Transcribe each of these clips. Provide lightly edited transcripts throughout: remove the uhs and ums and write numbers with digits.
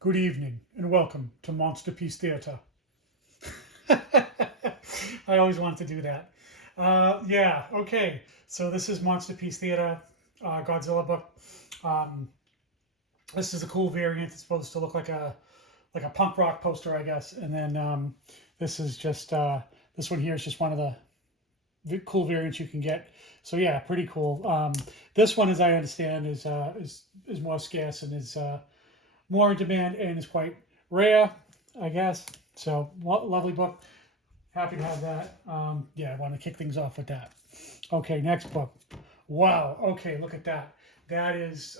Good evening and welcome to Monster Piece Theater. I always wanted to do that. Yeah, okay. So this is Monster Piece Theater, Godzilla book. Um, this is a cool variant. It's supposed to look like a punk rock poster, I guess. And then this is just this one here is just one of the cool variants you can get. So yeah, pretty cool. This one, as I understand, is more scarce and is more in demand and is quite rare, I guess. So lovely book. Happy to have that. Yeah, I want to kick things off with that. Okay, next book. Wow. Okay, look at that. That is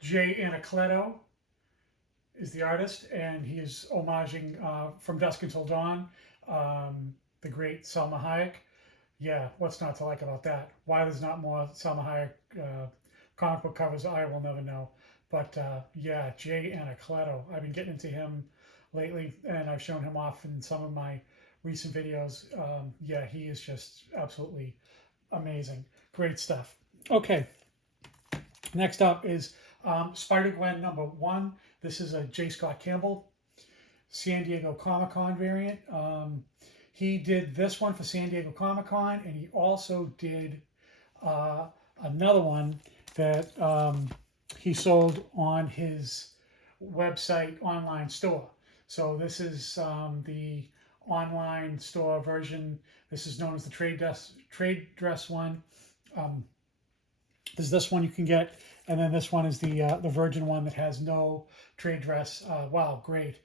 Jay Anacleto is the artist, and he is homaging From Dusk Until Dawn, the great Salma Hayek. Yeah, what's not to like about that? Why there's not more Salma Hayek comic book covers, I will never know. But yeah, Jay Anacleto. I've been getting into him lately, and I've shown him off in some of my recent videos. Yeah, he is just absolutely amazing. Great stuff. Okay, next up is Spider-Gwen #1. This is a J. Scott Campbell San Diego Comic-Con variant. He did this one for San Diego Comic-Con, and he also did another one that he sold on his website online store. So this is the online store version. This is known as the trade dress one. There's this one you can get, and then this one is the virgin one that has no trade dress. Wow, great.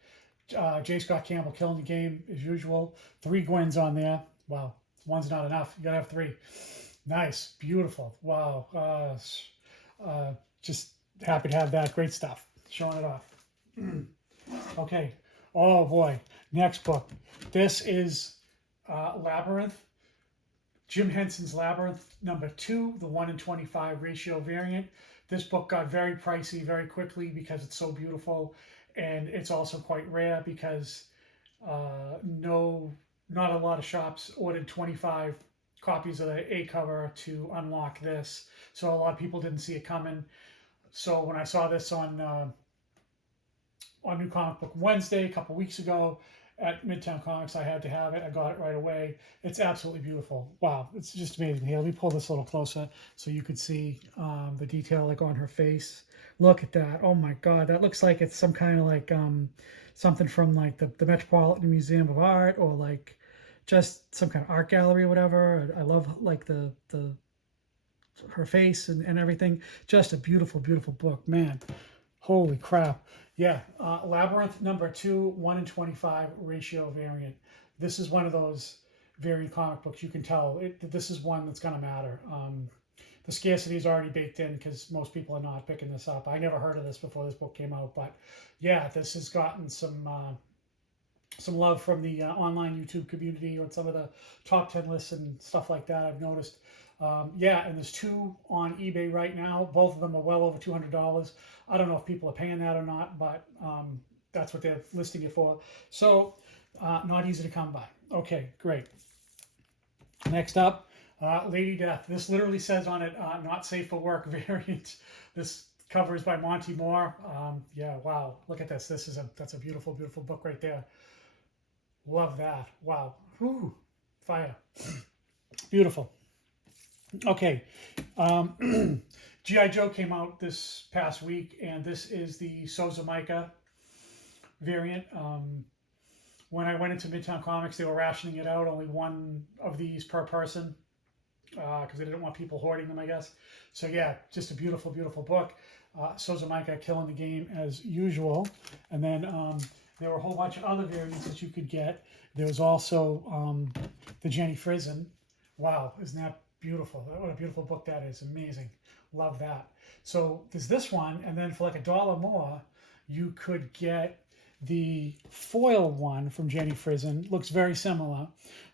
J. Scott Campbell killing the game as usual. 3 Gwens on there. Wow, one's not enough. You gotta have 3. Nice, beautiful. Wow. Just happy to have that. Great stuff. Showing it off. Okay. Oh boy. Next book. This is Labyrinth. Jim Henson's Labyrinth #2, the 1:25 ratio variant. This book got very pricey very quickly because it's so beautiful, and it's also quite rare because not a lot of shops ordered 25 copies of the A cover to unlock this, so a lot of people didn't see it coming. So when I saw this on New Comic Book Wednesday a couple weeks ago at Midtown Comics, I had to have it. I got it right away. It's absolutely beautiful. Wow, it's just amazing. Here, let me pull this a little closer so you could see the detail like on her face. Look at that. Oh my God, that looks like it's some kind of like something from like the Metropolitan Museum of Art, or like just some kind of art gallery or whatever. I love like the her face and everything. Just a beautiful, beautiful book, man. Holy crap. Yeah, Labyrinth #2, 1:25 ratio variant. This is one of those variant comic books you can tell. This is one that's going to matter. The scarcity is already baked in because most people are not picking this up. I never heard of this before this book came out, but yeah, this has gotten some love from the online YouTube community or some of the top 10 lists and stuff like that. I've noticed. Yeah, and there's 2 on eBay right now. Both of them are well over $200. I don't know if people are paying that or not, but that's what they're listing it for. So not easy to come by. Okay, great. Next up, Lady Death. This literally says on it, not safe for work variant. This cover is by Monty Moore. Yeah, wow, look at this. That's a beautiful, beautiful book right there. Love that. Wow. Whew. Fire. Beautiful. Okay. G.I. Joe came out this past week, and this is the Souza Micah variant. When I went into Midtown Comics, they were rationing it out, only 1 of these per person, because they didn't want people hoarding them, I guess. So yeah, just a beautiful, beautiful book. Souza Micah killing the game as usual. And then there were a whole bunch of other variants that you could get. There was also the Jenny Frison. Wow, isn't that beautiful? What a beautiful book that is. Amazing. Love that. So there's this one, and then for like $1 more, you could get the foil one from Jenny Frison. Looks very similar,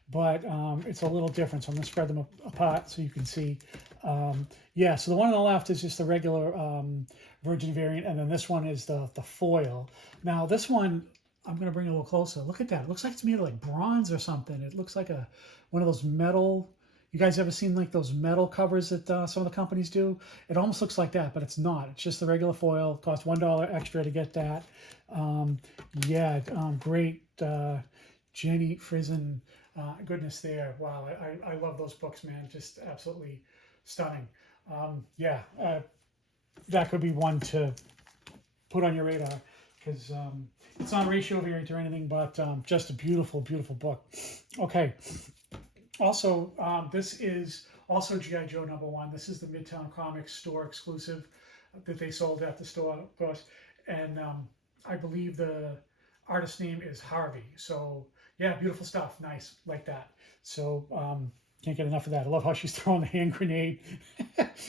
but it's a little different. So I'm going to spread them apart so you can see. Yeah, so the one on the left is just the regular Virgin variant, and then this one is the foil. Now this one, I'm going to bring it a little closer. Look at that. It looks like it's made of like bronze or something. It looks like one of those metal You guys ever seen like those metal covers that some of the companies do? It almost looks like that, but it's not. It's just the regular foil. It costs $1 extra to get that. Um, yeah, great. Jenny Frison, goodness there. Wow, I love those books, man. Just absolutely stunning. Yeah, that could be one to put on your radar because it's not ratio variant or anything, but just a beautiful, beautiful book. Okay. Also, this is also G.I. Joe #1. This is the Midtown Comics store exclusive that they sold at the store, of course. And I believe the artist name is Harvey. So, yeah, beautiful stuff. Nice, like that. So, can't get enough of that. I love how she's throwing the hand grenade.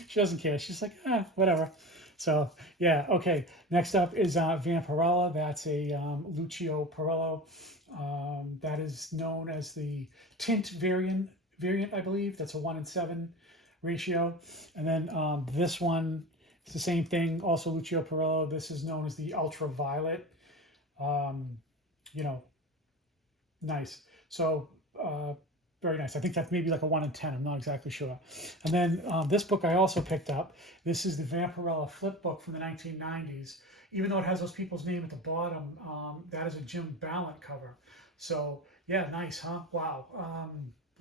She doesn't care. She's like, whatever. So, yeah, okay. Next up is Vampirella. That's a Lucio Perillo. That is known as the tint variant, I believe. That's a 1:7 ratio. And then this one, it's the same thing, also Lucio Perillo. This is known as the ultraviolet. You know, nice. So, very nice. I think that's maybe like a 1:10. I'm not exactly sure. And then this book I also picked up. This is the Vampirella flip book from the 1990s. Even though it has those people's name at the bottom, that is a Jim Balent cover. So yeah, nice, huh? Wow.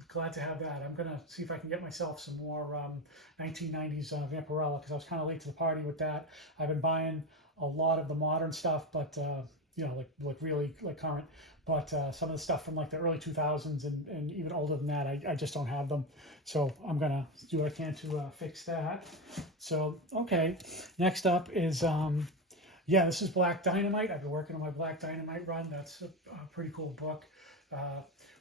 Glad to have that. I'm gonna see if I can get myself some more 1990s Vampirella because I was kind of late to the party with that. I've been buying a lot of the modern stuff, but you know, like really like current. But some of the stuff from like the early 2000s and even older than that, I just don't have them. So I'm gonna do what I can to fix that. So okay, next up is yeah, this is Black Dynamite. I've been working on my Black Dynamite run. That's a pretty cool book.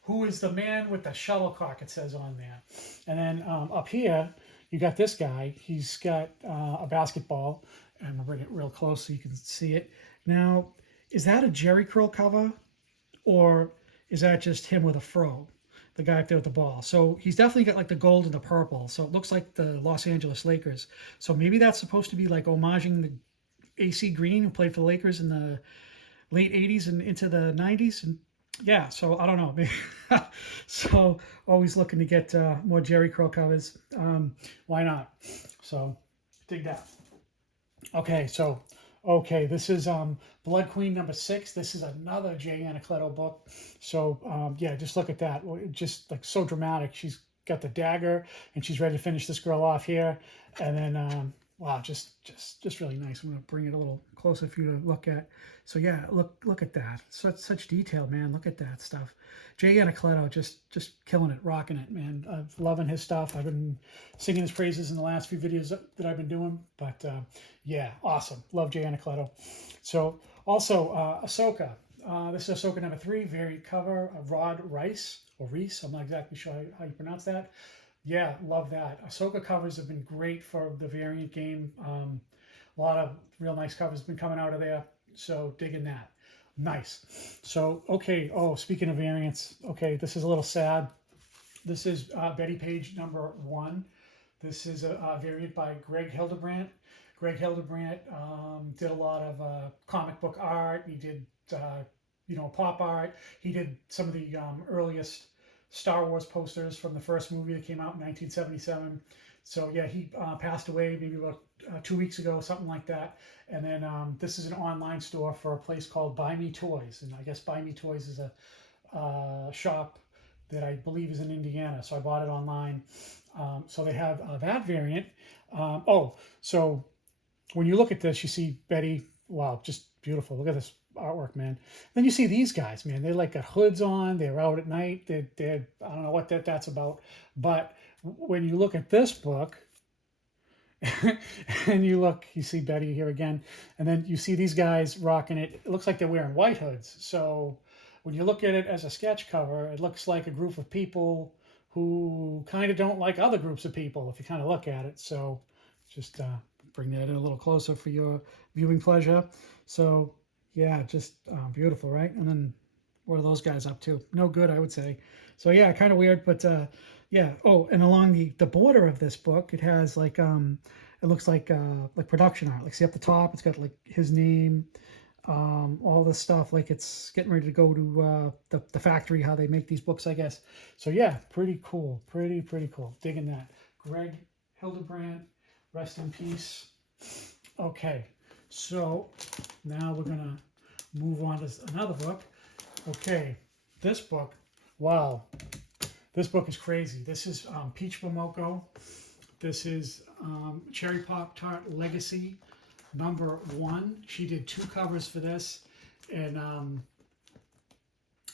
Who is the man with the shuttlecock? It says on there. And then up here, you got this guy. He's got a basketball. And I'm going to bring it real close so you can see it. Now, is that a Jerry Curl cover? Or is that just him with a fro? The guy up there with the ball. So he's definitely got like the gold and the purple. So it looks like the Los Angeles Lakers. So maybe that's supposed to be like homaging the AC Green, who played for the Lakers in the late 80s and into the 90s. And yeah, so I don't know. So always looking to get more Jerry Curl covers. Why not? So dig that. Okay, so this is Blood Queen #6. This is another Jay Anacleto book. So yeah, just look at that. Just like so dramatic. She's got the dagger and she's ready to finish this girl off here. And then wow, just really nice. I'm gonna bring it a little closer for you to look at. So yeah, look at that. Such detail, man. Look at that stuff. Jay Anacleto just killing it, rocking it, man. I'm loving his stuff. I've been singing his praises in the last few videos that I've been doing. But yeah, awesome. Love Jay Anacleto. So also Ahsoka. This is Ahsoka #3, variant cover, Rod Rice or Reese. I'm not exactly sure how you pronounce that. Yeah, love that. Ahsoka covers have been great for the variant game. A lot of real nice covers have been coming out of there. So digging that. Nice. So, okay. Oh, speaking of variants, okay, this is a little sad. This is Betty Page #1. This is a variant by Greg Hildebrandt. Greg Hildebrandt did a lot of comic book art. He did, you know, pop art. He did some of the earliest Star Wars posters from the first movie that came out in 1977. So yeah, he passed away maybe about 2 weeks ago, something like that. And then this is an online store for a place called Buy Me Toys, and I guess Buy Me Toys is a shop that I believe is in Indiana. So I bought it online. So they have that variant. Oh, so when you look at this, you see Betty. Wow, just beautiful. Look at this artwork, man. Then you see these guys, man. They like got hoods on. They're out at night. They're I don't know what that's about. But when you look at this book, and you see Betty here again, and then you see these guys rocking it. It looks like they're wearing white hoods. So when you look at it as a sketch cover, it looks like a group of people who kind of don't like other groups of people, if you kind of look at it. So just bring that in a little closer for your viewing pleasure. So yeah, just beautiful, right? And then what are those guys up to? No good, I would say. So yeah, kind of weird, but yeah. Oh, and along the border of this book, it has like it looks like production art. Like see up the top, it's got like his name, all this stuff like it's getting ready to go to the factory, how they make these books, I guess. So yeah, pretty cool, pretty cool. Digging that. Greg Hildebrandt, rest in peace. Okay, so now we're gonna move on to another book. Okay, this book, wow, this book is crazy. This is Peach Momoko. This is Cherry Pop Tart Legacy #1. She did 2 covers for this, and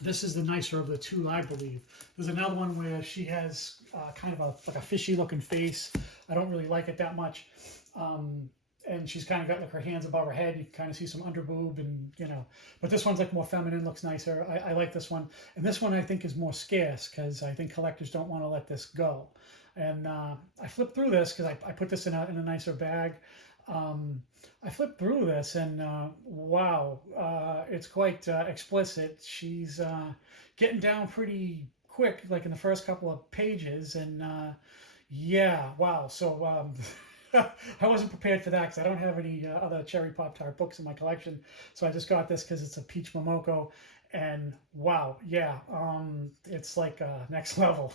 this is the nicer of the 2, I believe. There's another one where she has kind of like a fishy looking face. I don't really like it that much. And she's kind of got like her hands above her head. You can kind of see some underboob, and but this one's like more feminine, looks nicer. I like this one. And this one I think is more scarce because I think collectors don't want to let this go. And I flipped through this because I put this in a nicer bag. I flipped through this and wow, it's quite explicit. She's getting down pretty quick, like in the first couple of pages, and yeah, wow. So I wasn't prepared for that because I don't have any other Cherry Pop Tart books in my collection. So I just got this because it's a Peach Momoko, and wow, yeah, it's like next level.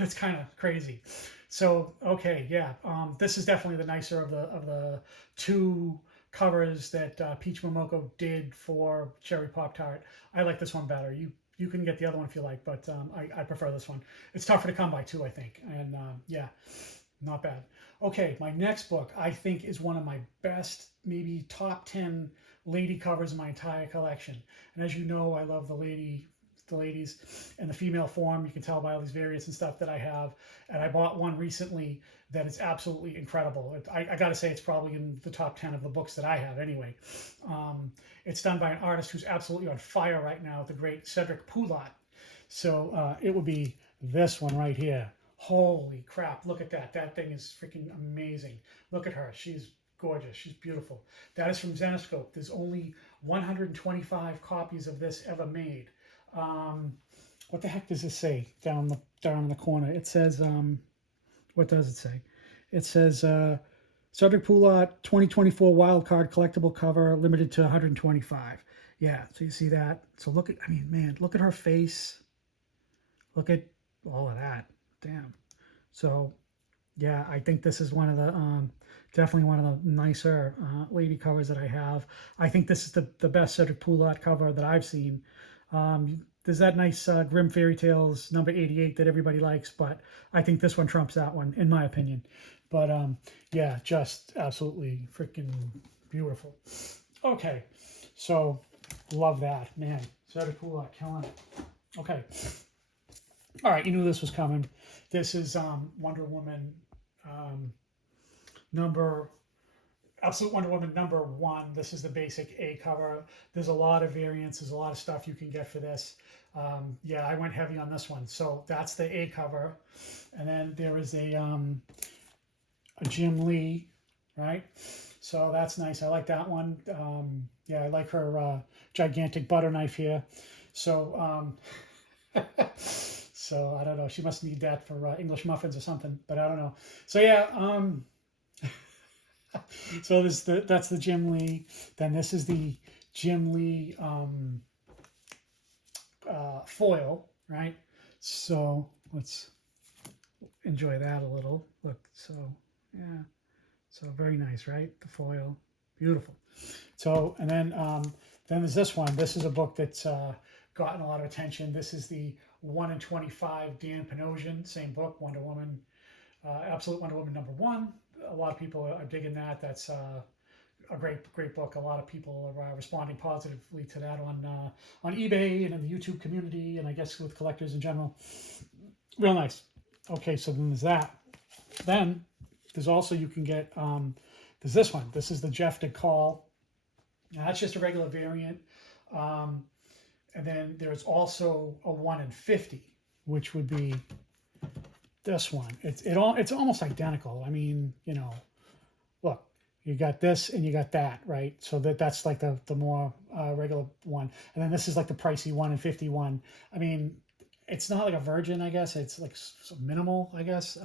It's kind of crazy. So okay, yeah, this is definitely the nicer of the 2 covers that Peach Momoko did for Cherry Pop Tart. I like this one better. You can get the other one if you like, but I prefer this one. It's tougher to come by too, I think, and yeah, not bad. Okay, my next book I think is one of my best, maybe top 10 lady covers in my entire collection. And as you know, I love the ladies and the female form. You can tell by all these variants and stuff that I have. And I bought one recently that is absolutely incredible. I got to say it's probably in the top 10 of the books that I have anyway. It's done by an artist who's absolutely on fire right now, the great Cedric Poulat. So it would be this one right here. Holy crap, look at that. That thing is freaking amazing. Look at her. She's gorgeous. She's beautiful. That is from Zenescope. There's only 125 copies of this ever made. What the heck does this say down in the corner? It says, what does it say? It says, Cedric Poulat 2024 wild card collectible cover, limited to 125. Yeah, so you see that. So look at, I mean, man, look at her face. Look at all of that. Damn. So yeah, I think this is one of the definitely one of the nicer lady covers that I have. I think this is the best Cedric Poulat cover that I've seen. There's that nice Grimm Fairy Tales #88 that everybody likes, but I think this one trumps that one, in my opinion. But yeah, just absolutely freaking beautiful. Okay, so love that, man. Cedric Poulat, killing it. Okay. All right, you knew this was coming. This is Wonder Woman Absolute Wonder Woman #1. This is the basic A cover. There's a lot of variants. There's a lot of stuff you can get for this. Yeah, I went heavy on this one. So that's the A cover. And then there is a Jim Lee, right? So that's nice. I like that one. Yeah, I like her gigantic butter knife here. So so I don't know. She must need that for English muffins or something, but I don't know. So yeah, so that's the Jim Lee. Then this is the Jim Lee foil, right? So let's enjoy that a little. Look, so yeah, so very nice, right? The foil, beautiful. So and then there's this one. This is a book that's gotten a lot of attention. This is the 1 in 25 Dan Panosian, same book, Wonder Woman, Absolute Wonder Woman #1. A lot of people are digging that. That's a great book. A lot of people are responding positively to that on eBay and in the YouTube community, and I guess with collectors in general. Real nice. Okay, so then there's that. Then there's also, you can get, there's this one. This is the Jeff DeCall. Now, that's just a regular variant. And then there's also a 1 in 50, which would be this one. It's almost identical. I mean, look, you got this and you got that, right? So that's like the more regular one. And then this is like the pricey 1 in 51. I mean, it's not like a virgin, I guess. It's like so minimal, I guess.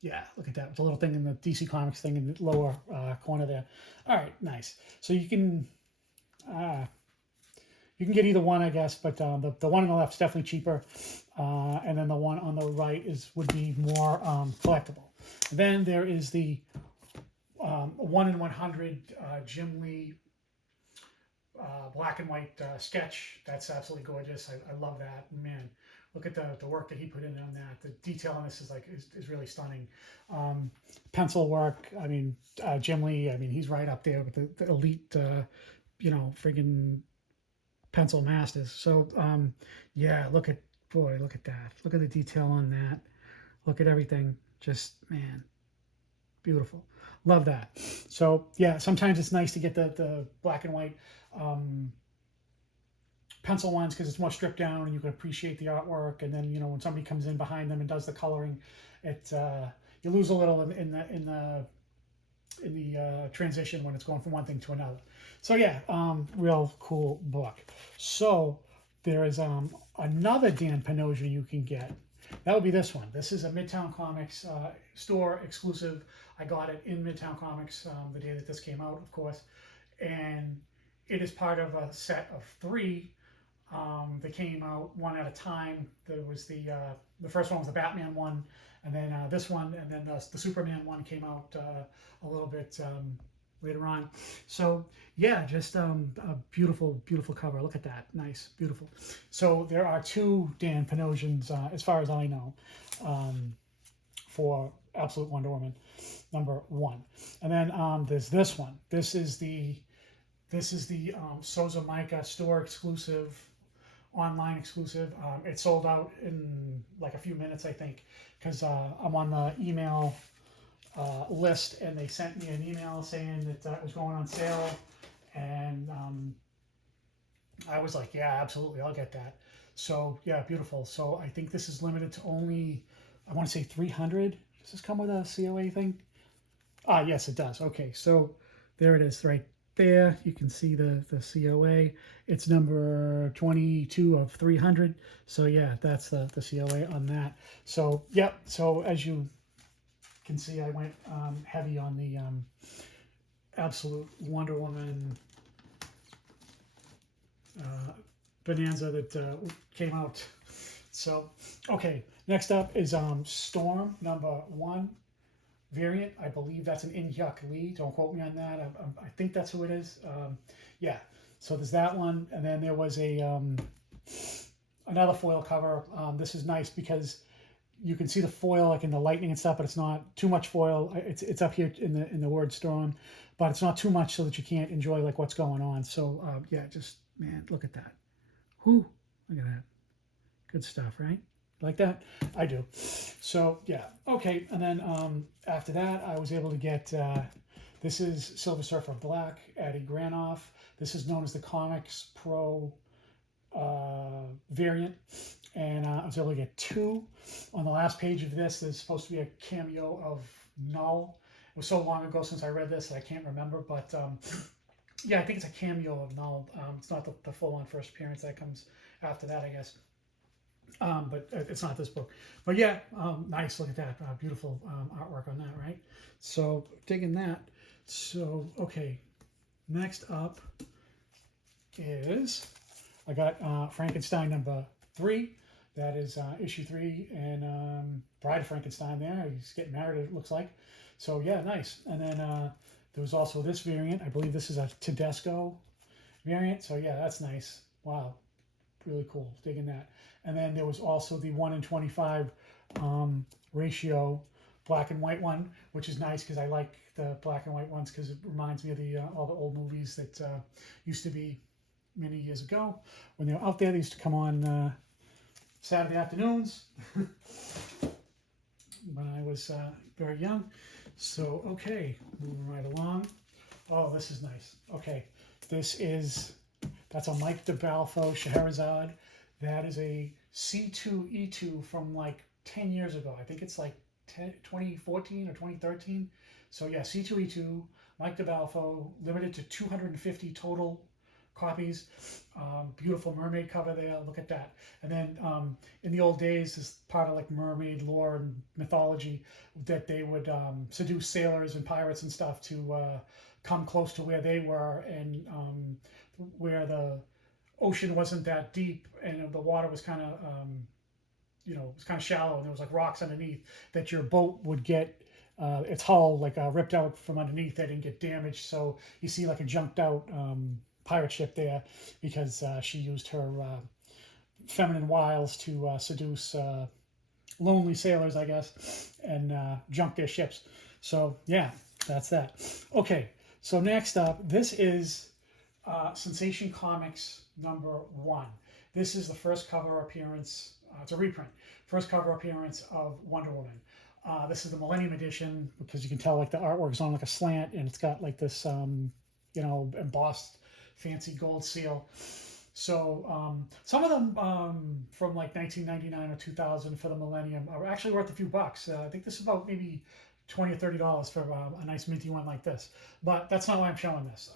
Yeah, look at that. The little thing in the DC Comics thing in the lower corner there. All right, nice. So you can You can get either one, I guess, but the one on the left is definitely cheaper, and then the one on the right would be more collectible. And then there is the 1 in 100 Jim Lee black and white sketch. That's absolutely gorgeous. I love that. Man, look at the work that he put in on that. The detail on this is really stunning. Pencil work. I mean, Jim Lee. I mean, he's right up there with the elite. Friggin' pencil masters. So yeah, look at that. Look at the detail on that. Look at everything. Just, man, beautiful. Love that. So yeah, sometimes it's nice to get the black and white pencil ones because it's more stripped down and you can appreciate the artwork. And then when somebody comes in behind them and does the coloring, you lose a little in the transition when it's going from one thing to another. So yeah, real cool book. So there is another Dan Panosian you can get. That would be this one. This is a Midtown Comics store exclusive. I got it in Midtown Comics the day that this came out, of course. And it is part of a set of 3 that came out one at a time. There was the first one was the Batman one, and then this one, and then the Superman one came out a little bit later on. So yeah, just a beautiful, beautiful cover. Look at that, nice, beautiful. So there are 2 Dan Panosians, as far as I know, for Absolute Wonder Woman #1, and then there's this one. This is the Souza Micah store exclusive, online exclusive. It sold out in like a few minutes, I think, because I'm on the email list, and they sent me an email saying that it was going on sale, and I was like, yeah, absolutely, I'll get that. So yeah, beautiful. So I think this is limited to only, I want to say 300. Does this come with a COA thing? Yes, it does. Okay, so there it is right there. You can see the COA. It's number 22 of 300. So yeah, that's the COA on that. So yep. So as you can see, I went heavy on the Absolute Wonder Woman bonanza that came out. So okay, next up is Storm #1 variant. I believe that's an In-Hyuk Lee. Don't quote me on that. I think that's who it is. Yeah. So there's that one, and then there was another foil cover. This is nice because you can see the foil like in the lightning and stuff, but it's not too much foil. It's up here in the word Storm, but it's not too much so that you can't enjoy like what's going on. So yeah, just man, look at that. Whoo, look at that. Good stuff, right? Like that? I do. So yeah, okay. And then after that, I was able to get this is Silver Surfer Black, Eddie Granoff. This is known as the Comics Pro variant, and I was able to get 2. On the last page of this, there's supposed to be a cameo of Null. It was so long ago since I read this that I can't remember, but yeah, I think it's a cameo of Null. It's not the full-on first appearance that comes after that, I guess. But it's not this book. But yeah, nice. Look at that. Beautiful artwork on that, right? So digging that. So, okay. Next up is I got Frankenstein #3. That is issue 3, and Bride of Frankenstein there. He's getting married, it looks like. So yeah, nice. And then there was also this variant. I believe this is a Tedesco variant. So yeah, that's nice. Wow. Really cool. Digging that. And then there was also the 1 in 25 ratio black and white one, which is nice because I like the black and white ones because it reminds me of all the old movies that used to be many years ago when they were out there. They used to come on Saturday afternoons when I was very young. So, okay, moving right along. Oh, this is nice. Okay, that's a Mike DeBalfo Scheherazade. That is a C2E2 from like 10 years ago. I think it's like 2014 or 2013. So yeah, C2E2, Mike DeBalfo, limited to 250 total copies. Beautiful mermaid cover there. Look at that. And then in the old days, as part of like mermaid lore and mythology, that they would seduce sailors and pirates and stuff to come close to where they were and where the ocean wasn't that deep and the water was kind of it was kind of shallow and there was like rocks underneath, that your boat would get its hull like ripped out from underneath. That didn't get damaged, so you see like a junked out pirate ship there because she used her feminine wiles to seduce lonely sailors, I guess, and junk their ships. So yeah, that's that. Okay, so next up, this is Sensation Comics #1. This is the first cover appearance. It's a reprint. First cover appearance of Wonder Woman. This is the Millennium Edition because you can tell like the artwork's on like a slant and it's got like this embossed fancy gold seal. So some of them from like 1999 or 2000 for the Millennium are actually worth a few bucks. I think this is about maybe $20 or $30 for a nice minty one like this. But that's not why I'm showing this.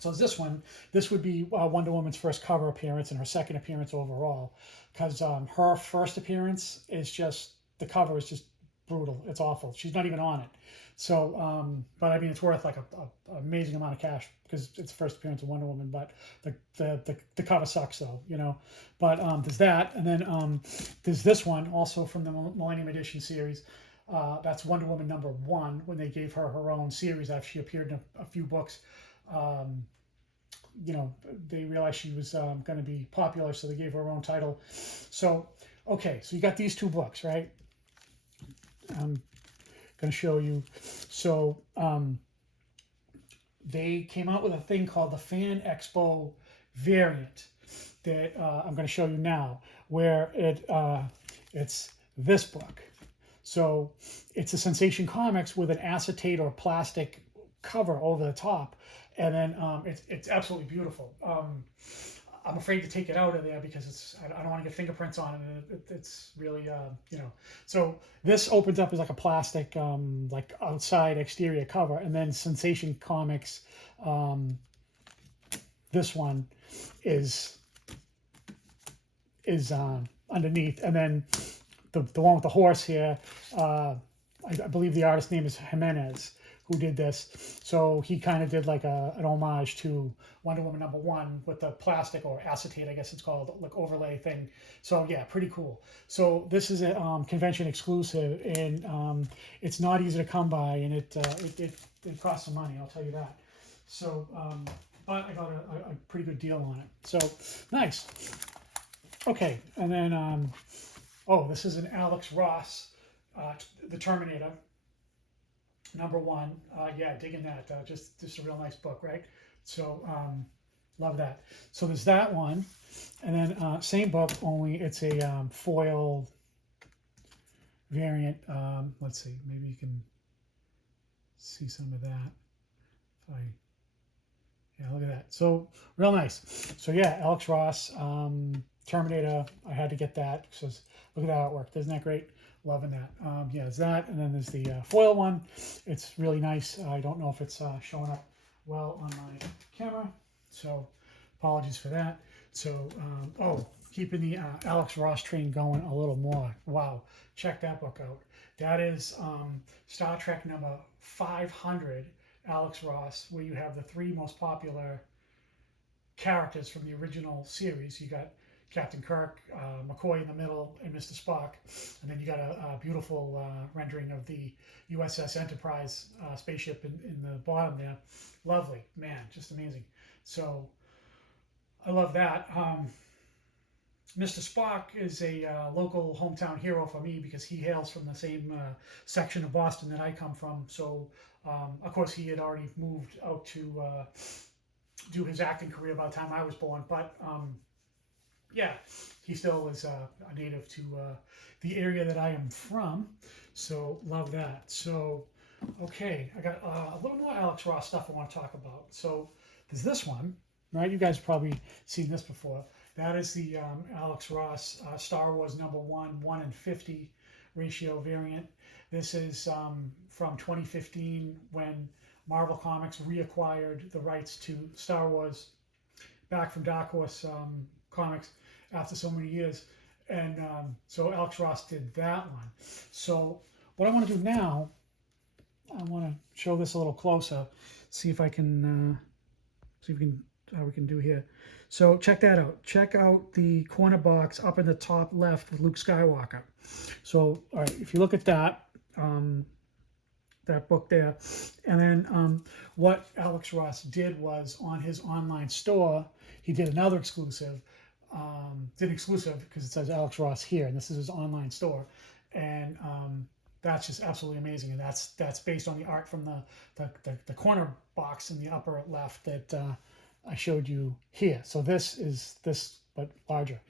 So this one, this would be Wonder Woman's first cover appearance and her second appearance overall, because her first appearance is just, the cover is just brutal. It's awful. She's not even on it. So, but I mean, it's worth like a amazing amount of cash because it's the first appearance of Wonder Woman. But the cover sucks though, you know. But there's that, and then there's this one also from the Millennium Edition series. That's Wonder Woman #1 when they gave her her own series after she appeared in a few books. They realized she was going to be popular, so they gave her own title. So, okay, so you got these two books, right? I'm going to show you. So, they came out with a thing called the Fan Expo variant that I'm going to show you now, where it's this book. So, it's a Sensation Comics with an acetate or plastic cover over the top, and then it's absolutely beautiful. I'm afraid to take it out of there because I don't want to get fingerprints on it. It's really So this opens up as like a plastic like outside exterior cover, and then Sensation Comics this one is underneath, and then the one with the horse here, I believe the artist name is Jimenez, who did this. So he kind of did like an homage to Wonder Woman #1 with the plastic or acetate, I guess it's called, like overlay thing. So yeah, pretty cool. So this is a convention exclusive, and it's not easy to come by, and it costs some money, I'll tell you that. So, but I got a pretty good deal on it. So nice. Okay, and then this is an Alex Ross, The Terminator #1. Yeah, digging that. Just a real nice book, right? So love that. So there's that one, and then same book, only it's a foil variant. Let's see, maybe you can see some of that. Yeah, look at that. So real nice. So yeah, Alex Ross, Terminator. I had to get that because look at that artwork. Isn't that great? Loving that. Yeah, there's that, and then there's the foil one. It's really nice. I don't know if it's showing up well on my camera, so apologies for that. So, keeping the Alex Ross train going a little more. Wow, check that book out. That is Star Trek #500, Alex Ross, where you have the three most popular characters from the original series. You got Captain Kirk, McCoy in the middle, and Mr. Spock. And then you got a beautiful rendering of the USS Enterprise spaceship in the bottom there. Lovely, man, just amazing. So I love that. Mr. Spock is a local hometown hero for me because he hails from the same section of Boston that I come from. So, of course, he had already moved out to do his acting career by the time I was born. But yeah, he still was a native to the area that I am from, so love that. So, okay, I got a little more Alex Ross stuff I want to talk about. So there's this one, right? You guys have probably seen this before. That is the Alex Ross Star Wars #1, 1:50 ratio variant. This is from 2015 when Marvel Comics reacquired the rights to Star Wars back from Dark Horse Comics after so many years, and so Alex Ross did that one. So what I want to do now, I want to show this a little closer, see if I can how we can do here. So check that out. Check out the corner box up in the top left with Luke Skywalker. So, all right, if you look at that, that book there, and then what Alex Ross did was on his online store, he did another exclusive. Did exclusive because it says Alex Ross here, and this is his online store, and that's just absolutely amazing. And that's based on the art from the corner box in the upper left that I showed you here. So this is this, but larger.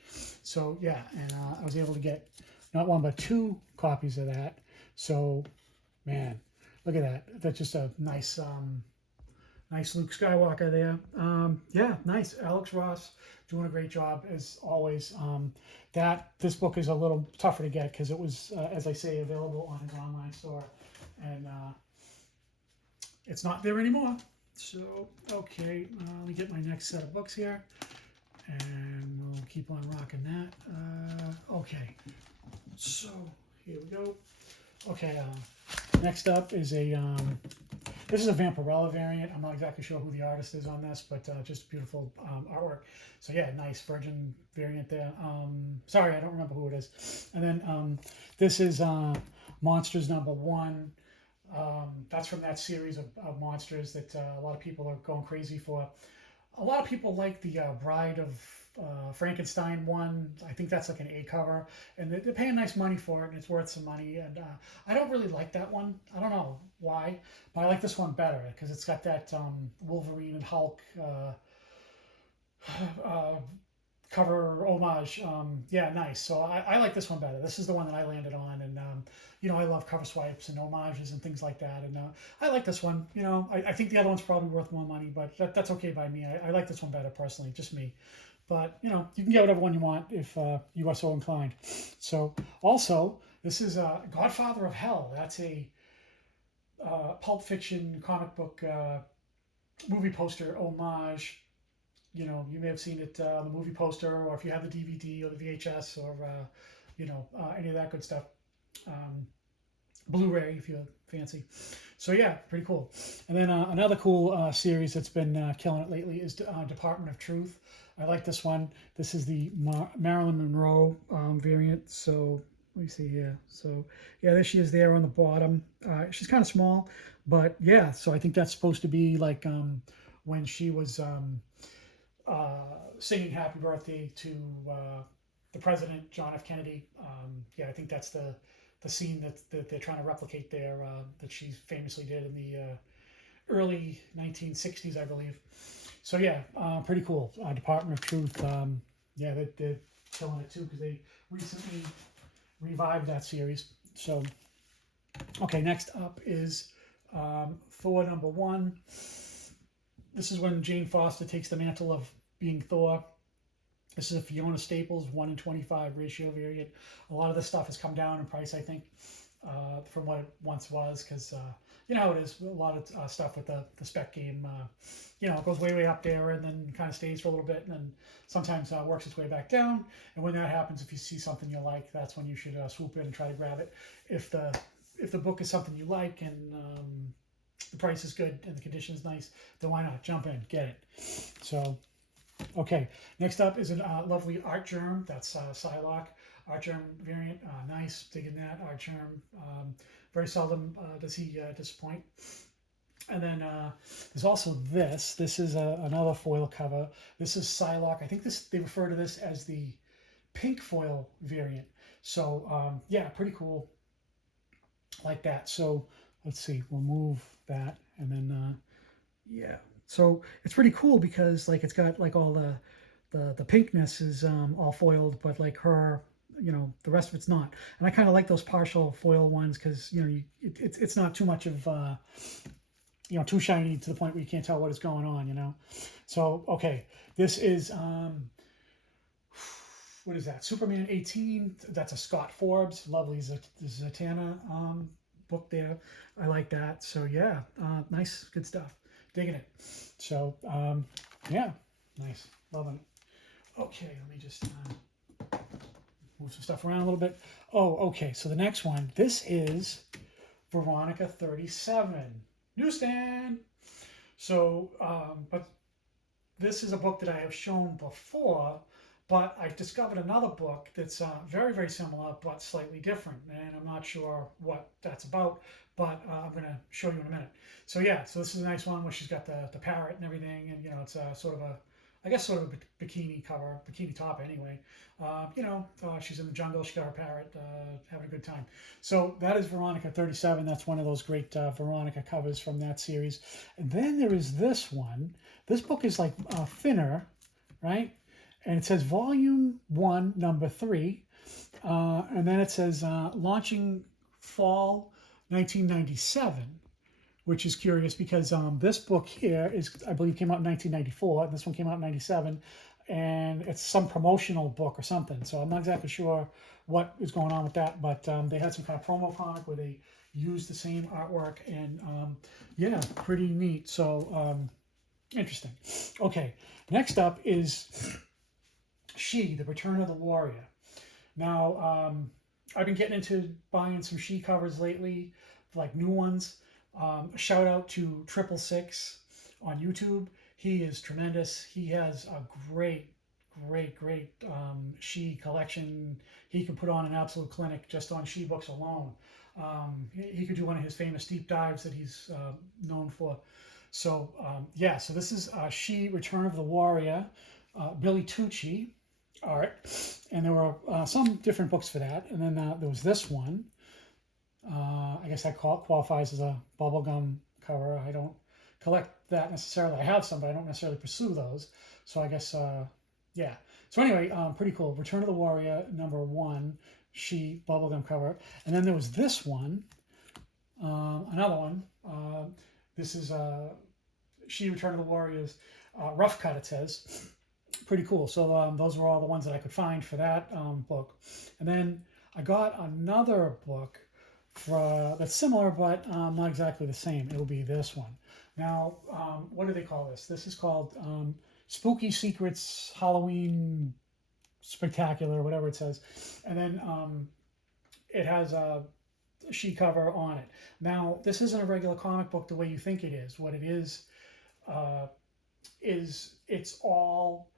So yeah, and I was able to get not one but two copies of that. So man, look at that. That's just a nice nice Luke Skywalker there. Yeah, nice. Alex Ross doing a great job as always. This book is a little tougher to get because it was, as I say, available on his online store, and it's not there anymore. So okay, let me get my next set of books here, and we'll keep on rocking that. Okay, so here we go. Okay, next up is a this is a Vampirella variant. I'm not exactly sure who the artist is on this, but just beautiful artwork. So yeah, nice Virgin variant there. Sorry, I don't remember who it is. And then this is Monsters #1. That's from that series of monsters that a lot of people are going crazy for. A lot of people like the Bride of Frankenstein one. I think that's like an A cover, and they're paying nice money for it, and it's worth some money. And I don't really like that one. I don't know why, but I like this one better because it's got that Wolverine and Hulk cover homage. Yeah, nice. So I like this one better. This is the one that I landed on, and you know, I love cover swipes and homages and things like that, and I like this one. You know, I think the other one's probably worth more money, but that's okay by me. I like this one better personally, just me. But you know, you can get whatever one you want if you are so inclined. So also, this is Godfather of Hell. That's a Pulp Fiction comic book movie poster homage. You know, you may have seen it on the movie poster, or if you have the DVD or the VHS, or you know, any of that good stuff. Blu-ray if you're fancy. So yeah, pretty cool. And then another cool series that's been killing it lately is Department of Truth. I like this one. This is the Marilyn Monroe variant. So let me see here. So yeah, there she is there on the bottom. She's kind of small, but yeah. So I think that's supposed to be like when she was singing "Happy Birthday" to the president, John F. Kennedy. Yeah, I think that's the scene that they're trying to replicate there, that she famously did in the early 1960s, I believe. So yeah, pretty cool. Department of Truth. Yeah, they're killing it too because they recently revived that series. So okay, next up is Thor #1. This is when Jane Foster takes the mantle of being Thor. This is a Fiona Staples 1:25 ratio variant. A lot of this stuff has come down in price, I think, from what it once was, because you know how it is. A lot of stuff with the spec game, you know, it goes way up there and then kind of stays for a little bit, and then sometimes works its way back down. And when that happens, if you see something you like, that's when you should swoop in and try to grab it. If the book is something you like and the price is good and the condition is nice, then why not jump in, get it. So. Okay, next up is a lovely Artgerm. That's Psylocke Artgerm variant. Nice, digging that Artgerm. Very seldom does he disappoint. And then there's also this. This is another foil cover. This is Psylocke. I think they refer to this as the pink foil variant. So yeah, pretty cool. Like that. So let's see. We'll move that, and then yeah. So it's pretty cool because like it's got like all the pinkness is all foiled, but like her, you know, the rest of it's not. And I kind of like those partial foil ones because you know it's not too much of you know, too shiny to the point where you can't tell what is going on, you know. So okay, this is what is that? Superman 18. That's a Scott Forbes, lovely Zatanna book there. I like that. So yeah, nice, good stuff. Digging it. So yeah, nice, loving it. Okay, let me just move some stuff around a little bit. Oh, okay. So the next one, this is Veronica 37 newsstand. So, but this is a book that I have shown before, but I discovered another book that's very, very similar but slightly different, and I'm not sure what that's about, but I'm going to show you in a minute. So yeah, so this is a nice one where she's got the parrot and everything, and it's sort of a, I guess sort of a bikini cover, bikini top anyway. She's in the jungle, she got her parrot, having a good time. So that is Veronica 37. That's one of those great Veronica covers from that series. And then there is this one. This book is like thinner, right? And it says Volume 1, Number 3. And then it says launching fall 1997, which is curious because this book here is, I believe, came out in 1994. And this one came out in 97. And it's some promotional book or something. So I'm not exactly sure what is going on with that. But they had some kind of promo comic where they used the same artwork. And yeah, pretty neat. So interesting. Okay, next up is She, The Return of the Warrior. Now, I've been getting into buying some She covers lately, like new ones. Shout out to 666 on YouTube. He is tremendous. He has a great She collection. He can put on an absolute clinic just on She books alone. He could do one of his famous deep dives that he's known for. So yeah, so this is She, Return of the Warrior, Billy Tucci art, and there were some different books for that. And then there was this one. I guess that qualifies as a bubblegum cover. I don't collect that necessarily. I have some, but I don't necessarily pursue those. So I guess, yeah. So anyway, pretty cool. Return of the Warrior, number 1, She bubblegum cover. And then there was this one, another one. This is She, Return of the Warriors, rough cut, it says. Pretty cool. So those were all the ones that I could find for that book. And then I got another book that's similar, but not exactly the same. It'll be this one. Now, what do they call this? This is called Spooky Secrets Halloween Spectacular, whatever it says. And then it has a She cover on it. Now, this isn't a regular comic book the way you think it is. What it is it's all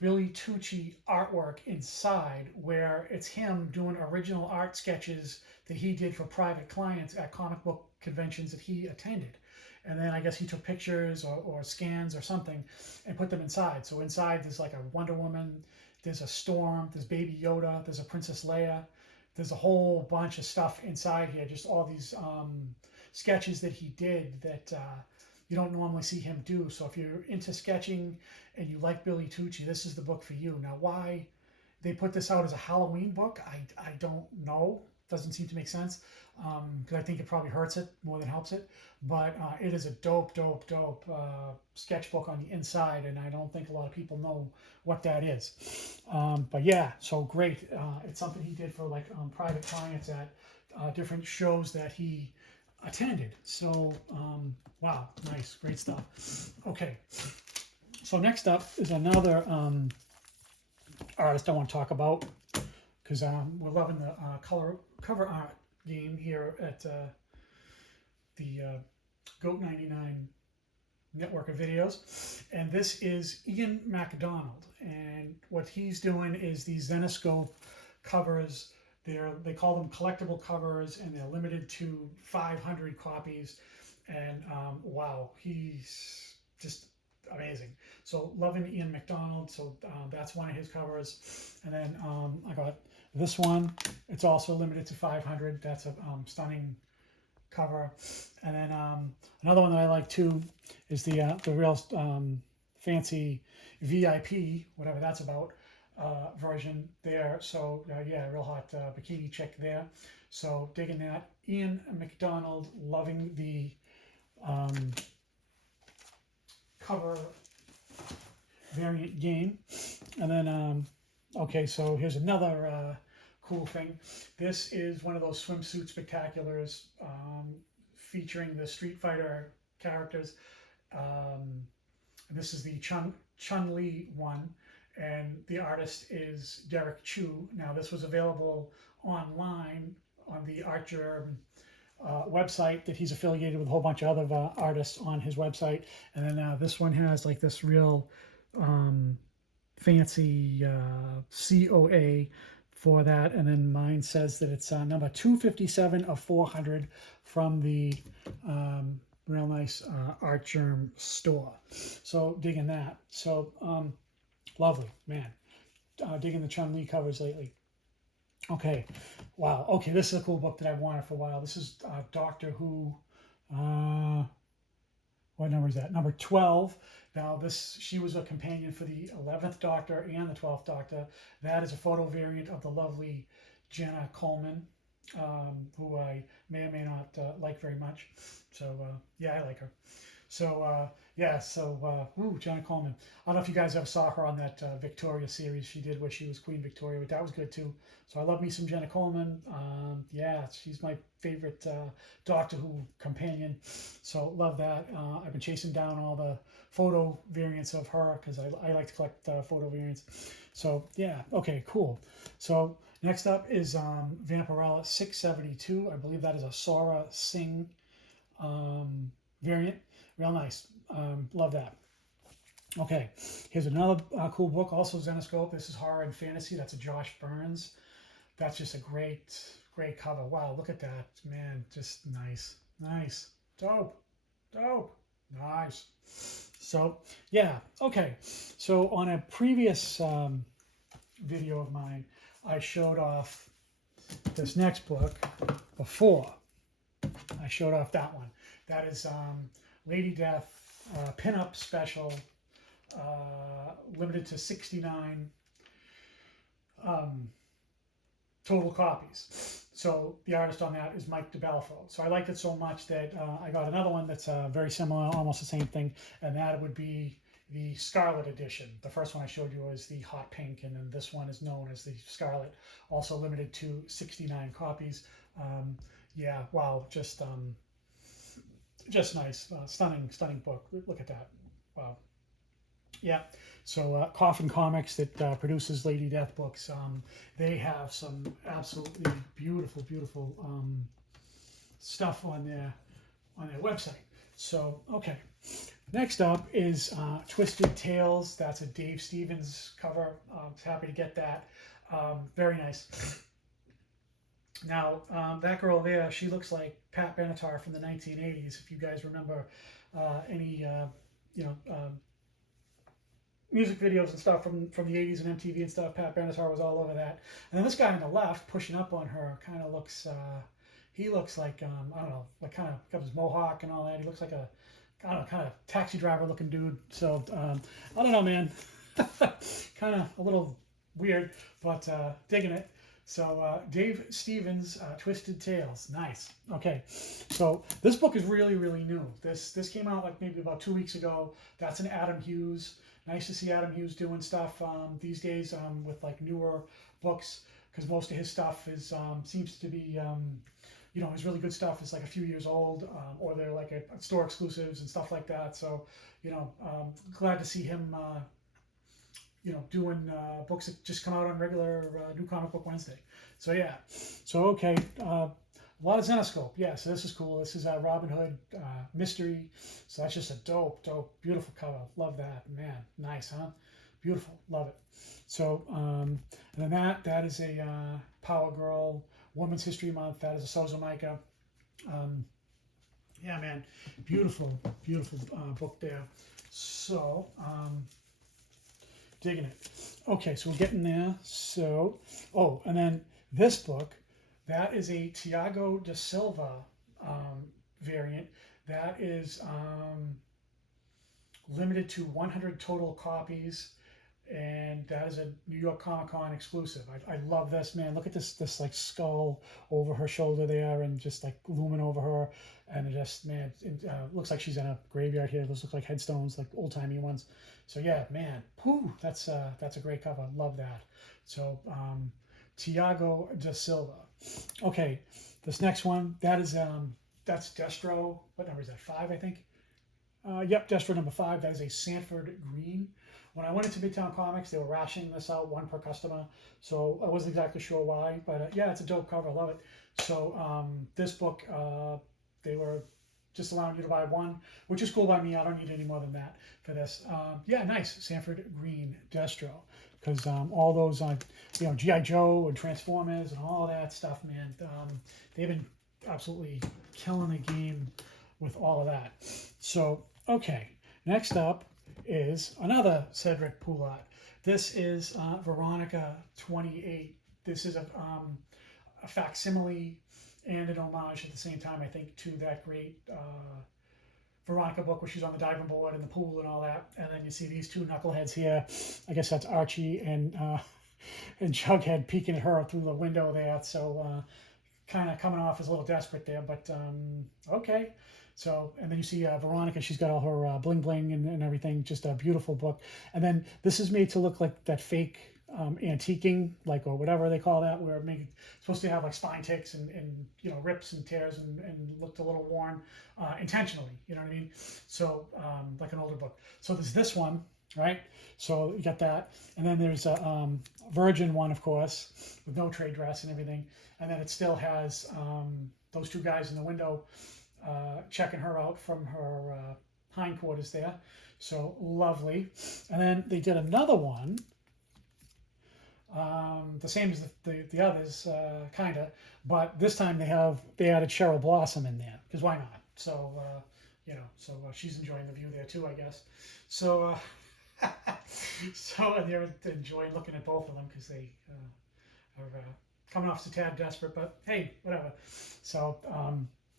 Billy Tucci artwork inside, where it's him doing original art sketches that he did for private clients at comic book conventions that he attended. And then I guess he took pictures or scans or something and put them inside. So inside there's like a Wonder Woman, there's a Storm, there's Baby Yoda, there's a Princess Leia. There's a whole bunch of stuff inside here, just all these sketches that he did that you don't normally see him do. So if you're into sketching and you like Billy Tucci, this is the book for you. Now, why they put this out as a Halloween book, I don't know. Doesn't seem to make sense because I think it probably hurts it more than helps it. But it is a dope sketchbook on the inside, and I don't think a lot of people know what that is. But yeah, so great. It's something he did for like private clients at different shows that he attended. So wow, nice, great stuff. Okay, so next up is another artist I want to talk about because we're loving the cover art game here at the Goat 99 network of videos, and this is Ian MacDonald, and what he's doing is these Zenescope covers. They call them collectible covers, and they're limited to 500 copies. And wow, he's just amazing. So loving Ian MacDonald. So that's one of his covers. And then I got this one. It's also limited to 500. That's a stunning cover. And then another one that I like too is the real fancy VIP, whatever that's about. Version there. So yeah, real hot bikini chick there. So digging that. Ian MacDonald, loving the cover variant game. And then okay, so here's another cool thing. This is one of those swimsuit spectaculars featuring the Street Fighter characters. This is the Chun-Li one. And the artist is Derek Chu. Now, this was available online on the Artgerm website that he's affiliated with a whole bunch of other artists on his website. And then this one has like this real fancy COA for that. And then mine says that it's number 257 of 400 from the real nice Art Germ store. So digging that. So lovely, man. Digging the Chun-Li covers lately. Okay, wow. Okay, this is a cool book that I've wanted for a while. This is Doctor Who. What number is that? Number 12. Now, she was a companion for the 11th Doctor and the 12th Doctor. That is a photo variant of the lovely Jenna Coleman, who I may or may not like very much. So, yeah, I like her. So, Jenna Coleman. I don't know if you guys ever saw her on that Victoria series she did where she was Queen Victoria, but that was good too. So I love me some Jenna Coleman. Yeah, she's my favorite Doctor Who companion. So love that. I've been chasing down all the photo variants of her because I like to collect photo variants. So yeah, okay, cool. So next up is Vampirella 672. I believe that is a Sora Singh variant. Real nice. Love that. Okay, here's another cool book, also Zenescope. This is horror and fantasy. That's a Josh Burns. That's just a great, great cover. Wow, look at that, man. Just nice, nice, dope, dope, nice. So yeah, okay. So on a previous video of mine, I showed off this next book before. I showed off that one. That is Lady Death pinup special, limited to 69 total copies. So the artist on that is Mike DeBelfo. So I liked it so much that I got another one that's very similar, almost the same thing, and that would be the Scarlet edition. The first one I showed you was the hot pink, and then this one is known as the Scarlet, also limited to 69 copies. Yeah, wow, just nice, stunning book. Look at that, wow. Yeah, so Coffin Comics that produces Lady Death books, they have some absolutely beautiful stuff on their website. So okay, next up is Twisted Tales. That's a Dave Stevens cover. Happy to get that. Very nice. Now, that girl there, she looks like Pat Benatar from the 1980s. If you guys remember any, music videos and stuff from the 80s and MTV and stuff, Pat Benatar was all over that. And then this guy on the left, pushing up on her, kind of looks, he looks like, I don't know, like kind of got his mohawk and all that. He looks like a, I don't know, kind of taxi driver looking dude. So, I don't know, man. Kind of a little weird, but digging it. So Dave Stevens, Twisted Tales, nice. Okay, so this book is really new. This came out like maybe about 2 weeks ago. That's an Adam Hughes. Nice to see Adam Hughes doing stuff these days with like newer books, because most of his stuff is seems to be his really good stuff is like a few years old, or they're like a store exclusives and stuff like that. So glad to see him. Doing books that just come out on regular New Comic Book Wednesday. So yeah, so okay, a lot of Zenescope. Yeah, so this is cool. This is Robin Hood mystery. So that's just a dope, beautiful cover. Love that, man. Nice, huh? Beautiful, love it. So and then that is a Power Girl Women's History Month. That is a Sozo Micah. Yeah, man, beautiful book there. So. Digging it. Okay, so we're getting there. So, and then this book, that is a Tiago da Silva variant. That is limited to 100 total copies, and that is a New York Comic Con exclusive. I love this, man. Look at this like skull over her shoulder there, and just like looming over her, and it just, man, it looks like she's in a graveyard here. Those look like headstones, like old timey ones. So yeah, man, that's a great cover. Love that. So Tiago da Silva. Okay, this next one, that's Destro. What number is that? 5, I think. Yep, Destro number 5. That is a Sanford Green. When I went into Midtown Comics, they were rationing this out, 1 per customer. So I wasn't exactly sure why, but yeah, it's a dope cover. I love it. So this book, they were just allowing you to buy one, which is cool by me. I don't need any more than that for this. Yeah, nice Sanford Green Destro, because all those G.I. Joe and Transformers and all that stuff, man, they've been absolutely killing the game with all of that. So okay, next up is another Cedric Poulat. This is Veronica 28. This is a facsimile and an homage at the same time, I think, to that great Veronica book where she's on the diving board in the pool and all that. And then you see these two knuckleheads here. I guess that's Archie and Jughead peeking at her through the window there. So kind of coming off as a little desperate there, but okay. So, and then you see Veronica, she's got all her bling bling and everything, just a beautiful book. And then this is made to look like that fake antiquing, like, or whatever they call that, where it's supposed to have like spine ticks and rips and tears and looked a little worn intentionally, you know what I mean? So like an older book. So there's this one, right? So you got that, and then there's a Virgin one, of course, with no trade dress and everything, and then it still has those two guys in the window checking her out from her hindquarters there. So lovely. And then they did another one, the same as the others, kind of, but this time they added Cheryl Blossom in there, because why not? So she's enjoying the view there too, I guess. So and they're enjoying looking at both of them, because they are coming off a tad desperate, but hey, whatever. So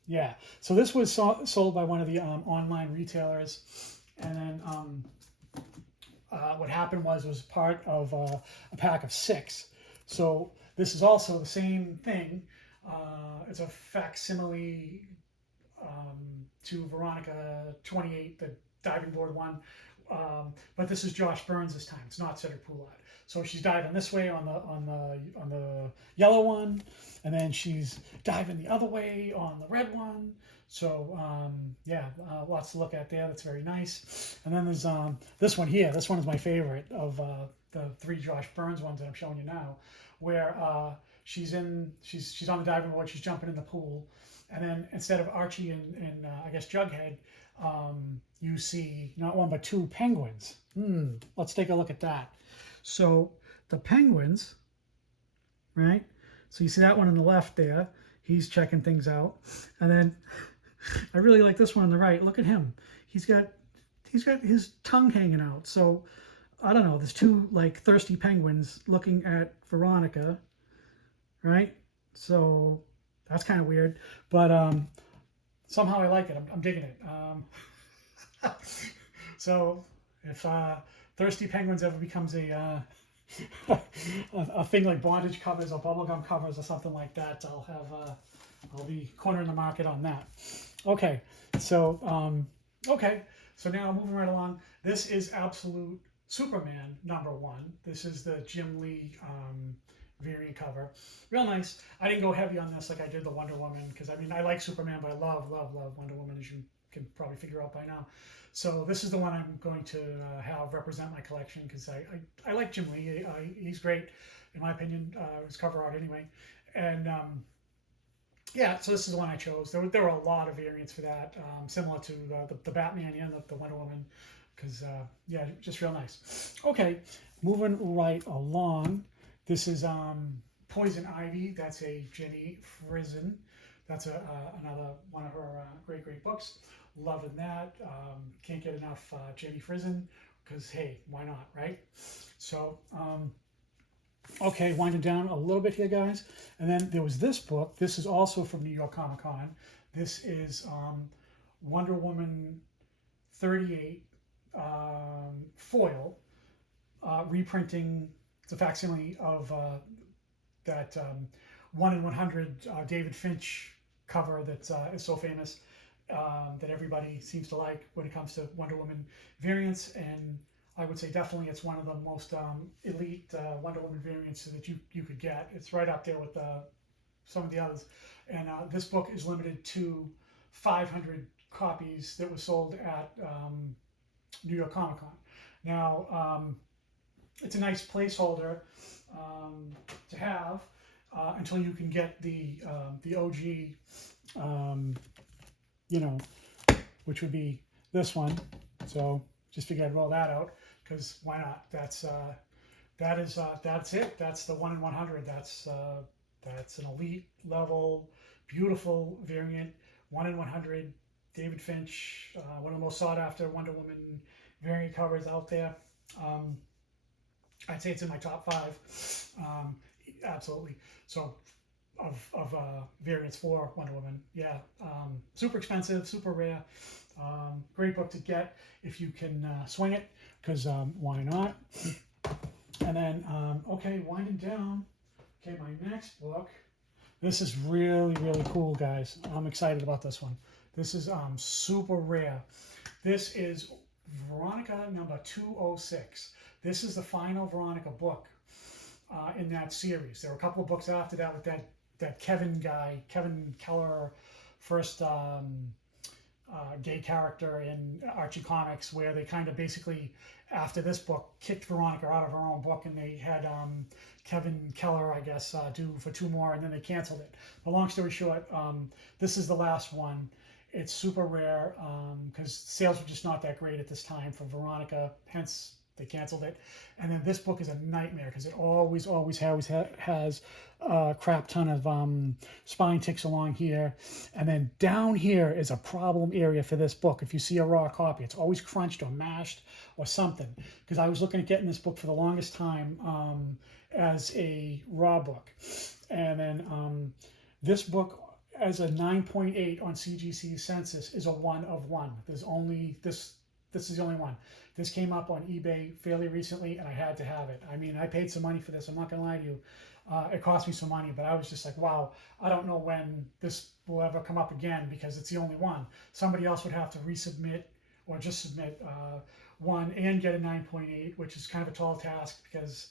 yeah, so this was sold by one of the online retailers, and then what happened was part of a pack of 6. So this is also the same thing. It's a facsimile to Veronica 28, the diving board one, but this is Josh Burns this time. It's not Cedric Poulat. So she's diving this way on the yellow one, and then she's diving the other way on the red one. So lots to look at there. That's very nice. And then there's this one here. This one is my favorite of the 3 Josh Burns ones that I'm showing you now, where she's on the diving board. She's jumping in the pool, and then instead of Archie and I guess Jughead, you see not one but 2 penguins. Let's take a look at that. So the penguins, right? So you see that one on the left there. He's checking things out. And then I really like this one on the right. Look at him. He's got his tongue hanging out. So I don't know. There's 2 like thirsty penguins looking at Veronica, right? So that's kind of weird, but somehow I like it. I'm digging it. So if Thirsty Penguins ever becomes a thing like bondage covers or bubblegum covers or something like that, I'll be cornering the market on that. Okay, so now moving right along. This is Absolute Superman #1. This is the Jim Lee variant cover. Real nice. I didn't go heavy on this like I did the Wonder Woman, because I like Superman, but I love Wonder Woman, as you can probably figure out by now. So this is the one I'm going to have represent my collection, because I like Jim Lee. He's great, in my opinion, his cover art anyway. And so this is the one I chose. There were a lot of variants for that, similar to the Batman and the Wonder Woman, because just real nice. Okay, moving right along. This is Poison Ivy. That's a Jenny Frison. That's another one of her great books. Loving that. Can't get enough Jenny Frison, because hey, why not, right? So okay, winding down a little bit here, guys. And then there was this book. This is also from New York Comic Con. This is Wonder Woman 38 foil reprinting. It's a facsimile of that 1 in 100 David Finch cover that is so famous, that everybody seems to like when it comes to Wonder Woman variants. And I would say definitely it's one of the most elite Wonder Woman variants that you could get. It's right up there with some of the others. And this book is limited to 500 copies that was sold at New York Comic Con. Now, it's a nice placeholder to have until you can get the OG you know, which would be this one. So just figured I'd roll that out because why not? That's it. That's the 1 in 100. That's an elite level, beautiful variant, 1 in 100. David Finch, one of the most sought after Wonder Woman variant covers out there. I'd say it's in my top 5. Absolutely. So of variants for Wonder Woman. Yeah, super expensive, super rare. Great book to get if you can swing it, because why not? And then, okay, winding down. Okay, my next book. This is really, really cool, guys. I'm excited about this one. This is super rare. This is Veronica number 206. This is the final Veronica book in that series. There were a couple of books after that with that Kevin guy, Kevin Keller, first gay character in Archie Comics, where they kind of basically, after this book, kicked Veronica out of her own book, and they had Kevin Keller, I guess, do for 2 more, and then they canceled it. But long story short, this is the last one. It's super rare because sales were just not that great at this time for Veronica, hence they canceled it. And then this book is a nightmare because it always has a crap ton of spine ticks along here. And then down here is a problem area for this book. If you see a raw copy, it's always crunched or mashed or something. Because I was looking at getting this book for the longest time as a raw book. And then this book, as a 9.8 on CGC's census, is a 1 of 1. There's only this is the only one. This came up on eBay fairly recently, and I had to have it. I mean, I paid some money for this. I'm not gonna lie to you. It cost me some money, but I was just like, wow, I don't know when this will ever come up again because it's the only one. Somebody else would have to resubmit or just submit one and get a 9.8, which is kind of a tall task because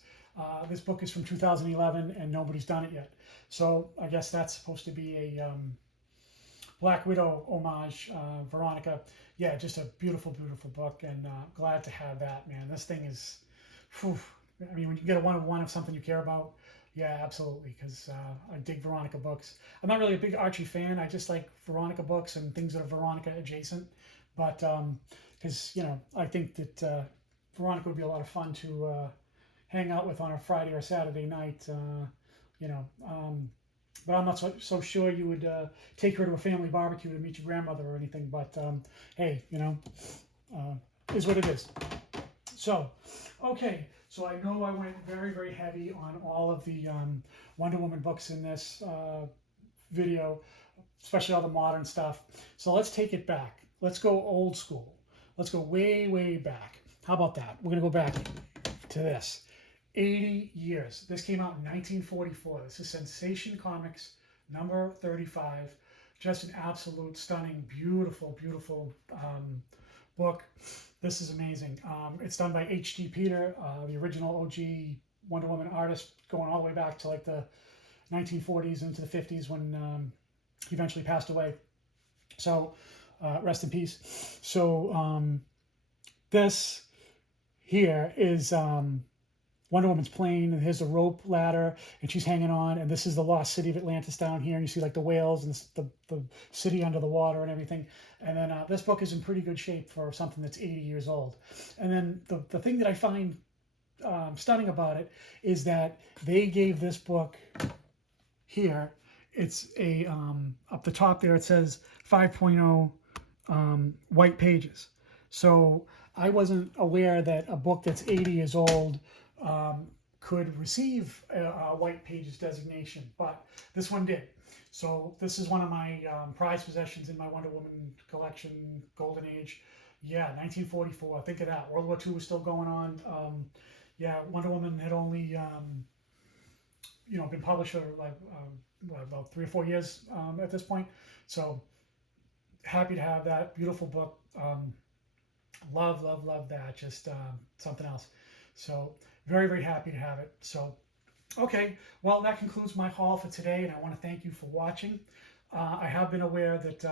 this book is from 2011 and nobody's done it yet. So I guess that's supposed to be a Black Widow homage, Veronica. Yeah, just a beautiful, beautiful book, and glad to have that, man. This thing is, whew, I mean, when you get a 1 of 1 of something you care about, yeah, absolutely, because I dig Veronica books. I'm not really a big Archie fan. I just like Veronica books and things that are Veronica adjacent, but because, you know, I think that Veronica would be a lot of fun to hang out with on a Friday or Saturday night, you know. But I'm not so sure you would take her to a family barbecue to meet your grandmother or anything. But hey, you know, is what it is. So, okay. So I know I went very, very heavy on all of the Wonder Woman books in this video, especially all the modern stuff. So let's take it back. Let's go old school. Let's go way, way back. How about that? We're going to go back to this. 80 years. This came out in 1944. This is Sensation Comics number 35. Just an absolute stunning, beautiful, beautiful book. This is amazing. It's done by H.G. Peter, the original OG Wonder Woman artist, going all the way back to like the 1940s into the 50s when he eventually passed away. So rest in peace. So this here is Wonder Woman's plane, and here's a rope ladder, and she's hanging on, and this is the lost city of Atlantis down here, and you see like the whales and the city under the water and everything. And then this book is in pretty good shape for something that's 80 years old. And then the thing that I find stunning about it is that they gave this book here, it's a up the top there it says 5.0 white pages. So I wasn't aware that a book that's 80 years old could receive a white pages designation, but this one did. So this is one of my prized possessions in my Wonder Woman collection, Golden Age. Yeah, 1944. Think of that. World War II was still going on. Yeah, Wonder Woman had only been published for like about 3 or 4 years at this point. So happy to have that beautiful book. Love that. Just something else. So very, very happy to have it. So, okay, well, that concludes my haul for today, and I want to thank you for watching. I have been aware that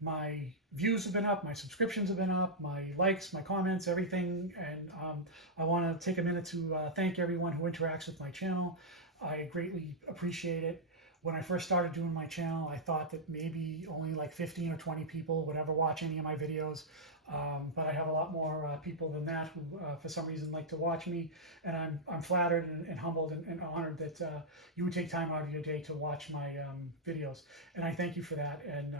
my views have been up, my subscriptions have been up, my likes, my comments, everything, and I want to take a minute to thank everyone who interacts with my channel. I greatly appreciate it. When I first started doing my channel, I thought that maybe only like 15 or 20 people would ever watch any of my videos. But I have a lot more people than that who, for some reason, like to watch me, and I'm flattered and humbled and honored that you would take time out of your day to watch my videos, and I thank you for that, and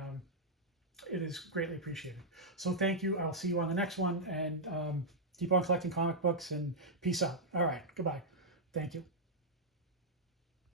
it is greatly appreciated. So thank you. I'll see you on the next one, and keep on collecting comic books, and peace out. All right, goodbye. Thank you.